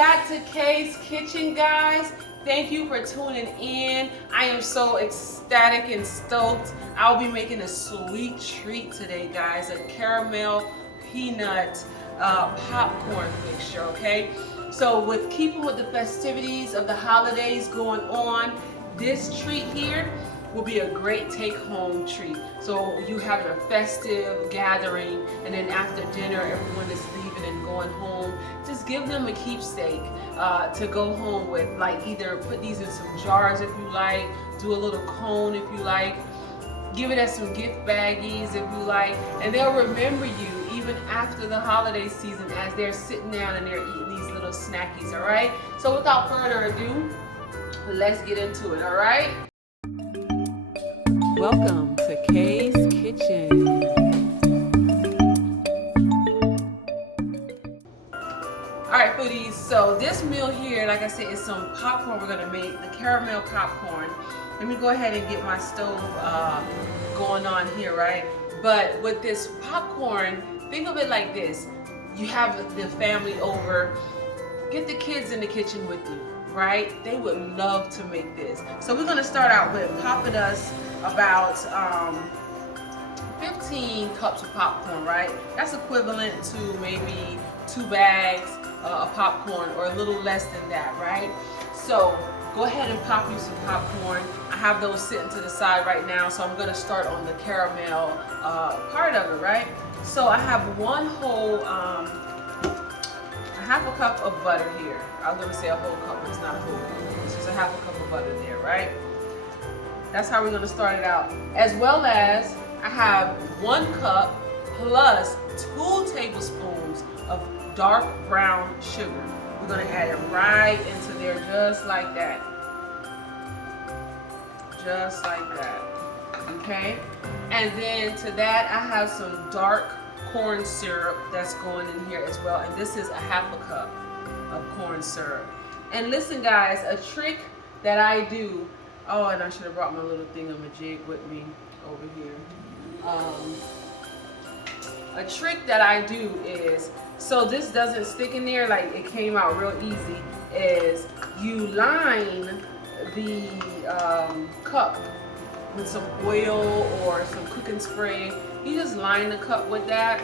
back to Kay's Kitchen, guys. Thank you for tuning in. I am so ecstatic and stoked. I'll be making a sweet treat today, guys. A caramel peanut popcorn mixture, okay? So with keeping with the festivities of the holidays going on, this treat here will be a great take-home treat. So you have a festive gathering, and then after dinner, everyone is leaving and going home. Just give them a keepsake to go home with. Like either put these in some jars if you like, do a little cone if you like, give it as some gift baggies if you like, and they'll remember you even after the holiday season as they're sitting down and they're eating these little snackies, all right? So without further ado, let's get into it, all right? Welcome to Kay's Kitchen. Alright, foodies, so this meal here, like I said, is some popcorn we're going to make, the caramel popcorn. Let me go ahead and get my stove going on here, right? But with this popcorn, think of it like this. You have the family over, get the kids in the kitchen with you, right? They would love to make this. So we're going to start out with popping us about 15 cups of popcorn, right? That's equivalent to maybe 2 bags of popcorn, or a little less than that, right? So go ahead and pop you some popcorn. I have those sitting to the side right now, so I'm going to start on the caramel part of it, right? So I have one whole half a cup of butter here. I was going to say a whole cup, but it's not a whole cup. It's just a half a cup of butter there, right? That's how we're going to start it out. As well as I have 1 cup plus 2 tablespoons of dark brown sugar. We're going to add it right into there just like that. Just like that. Okay? And then to that I have some dark corn syrup that's going in here as well. And this is a half a cup of corn syrup. And listen guys, a trick that I do, oh, and I should have brought my little thingamajig with me over here. A trick that I do is, so this doesn't stick in there, like it came out real easy, is you line the cup with some oil or some cooking spray. You just line the cup with that.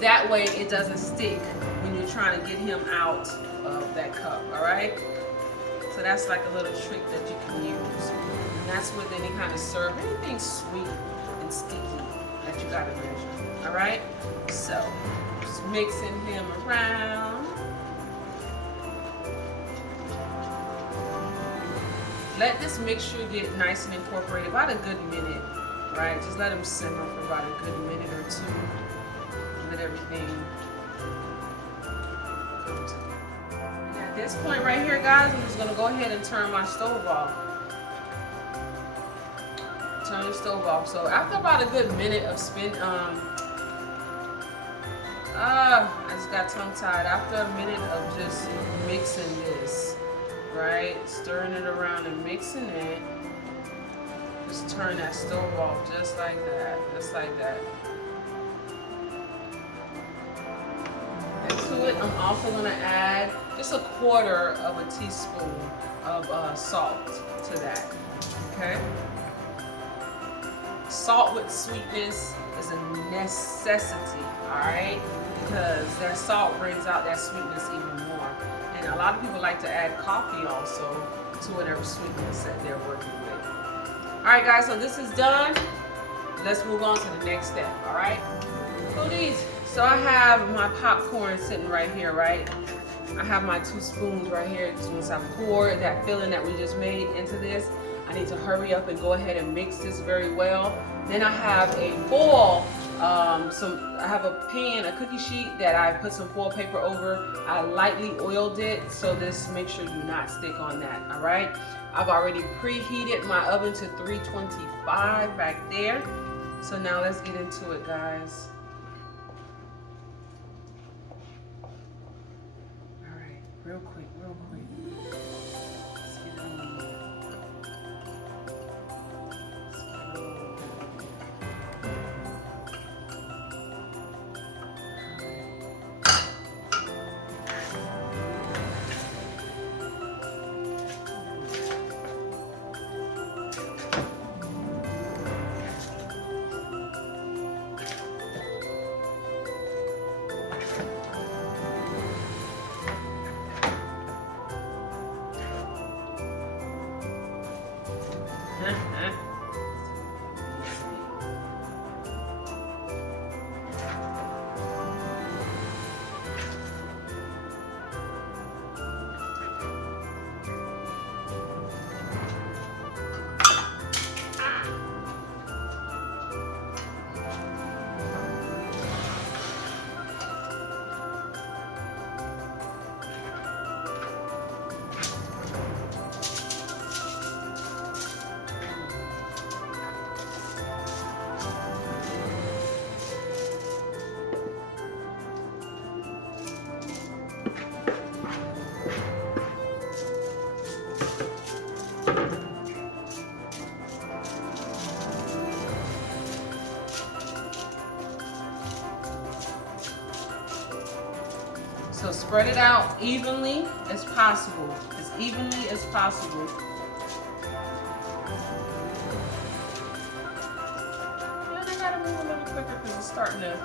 That way it doesn't stick when you're trying to get him out of that cup, all right? So that's like a little trick that you can use. And that's with any kind of syrup, anything sweet and sticky that you gotta measure, all right? So just mixing him around. Let this mixture get nice and incorporated, about a good minute, right? Just let him simmer for about a good minute or 2. Let everything come together. And at this point right here, guys, I'm just gonna go ahead and turn my stove off. Turn the stove off. So after about a good minute of I just got tongue-tied. After a minute of just mixing this, right? Stirring it around and mixing it. Just turn that stove off just like that. Just like that. And to it, I'm also going to add just 1/4 of a teaspoon of salt to that. Okay? Salt with sweetness is a necessity, alright? Because that salt brings out that sweetness even more. And a lot of people like to add coffee also to whatever sweetness that they're working with. Alright guys, so this is done. Let's move on to the next step, alright? Foodies, so I have my popcorn sitting right here, right? I have my 2 spoons right here. Once I pour that filling that we just made into this, I need to hurry up and go ahead and mix this very well. Then I have a bowl, I have a pan, a cookie sheet that I put some foil paper over. I lightly oiled it, so this mixture do not stick on that, all right? I've already preheated my oven to 325 back there. So now let's get into it, guys. All right, real quick, real quick. Let's get it on there. So spread it out evenly as possible, as evenly as possible. And I gotta move a little quicker because it's starting to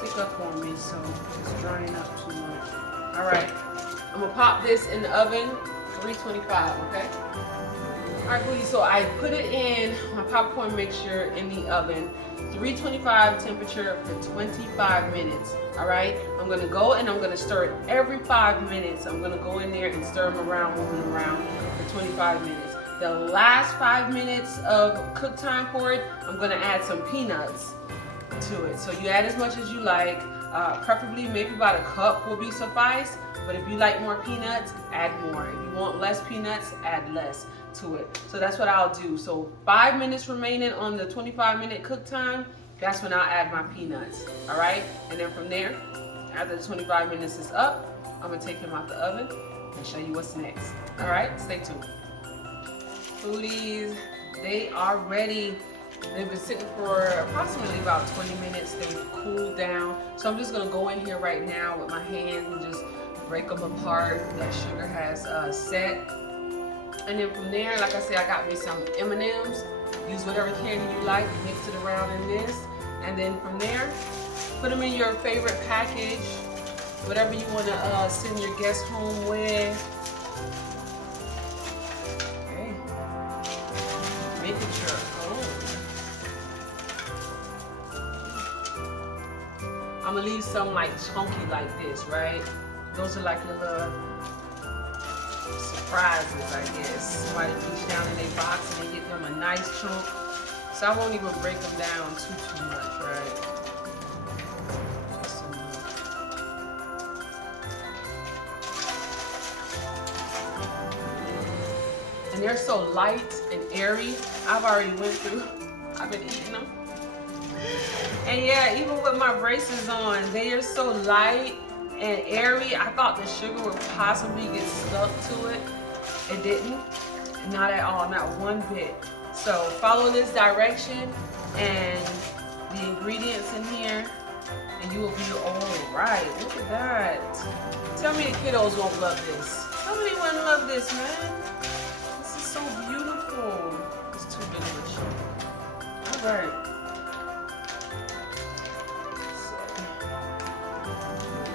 stick up on me, so it's drying up too much. All right, I'm gonna pop this in the oven, 325, okay? All right, Foodies, so I put it in my popcorn mixture in the oven, 325 temperature for 25 minutes. All right, I'm gonna go and I'm gonna stir it every 5 minutes. I'm gonna go in there and stir them around, move them around for 25 minutes. The last 5 minutes of cook time for it, I'm gonna add some peanuts to it. So you add as much as you like, preferably maybe about a cup will be suffice. But if you like more peanuts, add more. If you want less peanuts, add less to it. So that's what I'll do. So 5 minutes remaining on the 25-minute cook time, that's when I'll add my peanuts, all right? And then from there, after the 25 minutes is up, I'm gonna take them out the oven and show you what's next. All right, stay tuned. Foodies, they are ready. They've been sitting for approximately about 20 minutes. They've cooled down. So I'm just gonna go in here right now with my hand and just break them apart. That sugar has set. And then from there, like I said, I got me some M&Ms. Use whatever candy you like, mix it around in this. And then from there, put them in your favorite package, whatever you want to send your guests home with. Okay. Making sure. I'm gonna leave some like chunky like this, right? Those are like your little surprises, I guess. Somebody reach down in their box and they get them a nice chunk. So I won't even break them down too much, right? Just enough. And they're so light and airy. I've been eating them. And yeah, even with my braces on, they are so light and airy. I thought the sugar would possibly get stuck to it. It didn't. Not at all, not one bit. So follow this direction and the ingredients in here and you will be all right. Look at that. Tell me the kiddos won't love this. Tell me they wouldn't love this, man. This is so beautiful. It's too good of a sugar. All right.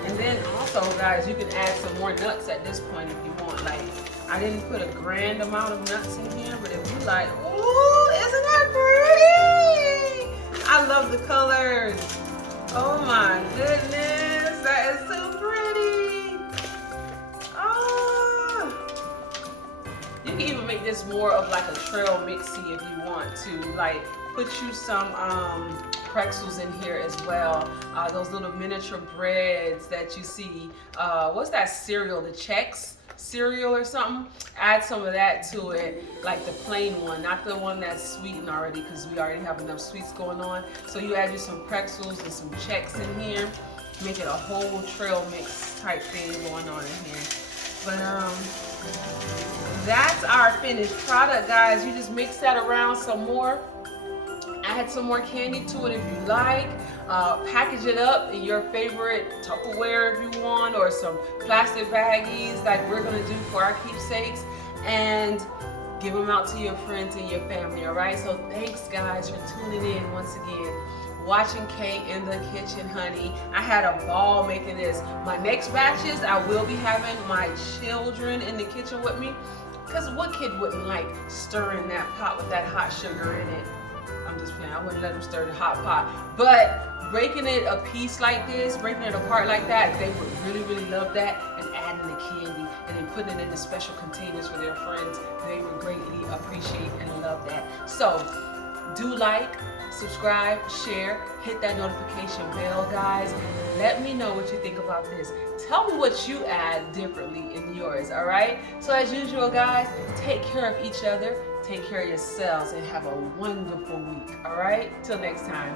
And then also, guys, you can add some more nuts at this point if you want. Like, I didn't put a grand amount of nuts in here, but if you like, ooh, isn't that pretty? I love the colors. Oh my goodness, that is so pretty. Oh. You can even make this more of like a trail mixie if you want to. Like, put you some pretzels in here as well. Those little miniature breads that you see. What's that cereal? The Chex cereal or something? Add some of that to it, like the plain one, not the one that's sweetened already, because we already have enough sweets going on. So you add you some pretzels and some Chex in here, make it a whole trail mix type thing going on in here. But that's our finished product, guys. You just mix that around some more. Add some more candy to it if you like. Package it up in your favorite Tupperware if you want, or some plastic baggies like we're gonna do for our keepsakes, and give them out to your friends and your family, all right? So thanks, guys, for tuning in once again. Watching Kay in the kitchen, honey. I had a ball making this. My next batches, I will be having my children in the kitchen with me, because what kid wouldn't like stirring that pot with that hot sugar in it? I'm just playing. I wouldn't let them stir the hot pot. But breaking it a piece like this, breaking it apart like that, they would really, really love that. And adding the candy and then putting it in the special containers for their friends, they would greatly appreciate and love that. So do like, subscribe, share, hit that notification bell, guys. Let me know what you think about this. Tell me what you add differently in yours, all right? So as usual, guys, take care of each other. Take care of yourselves and have a wonderful week, all right? Till next time.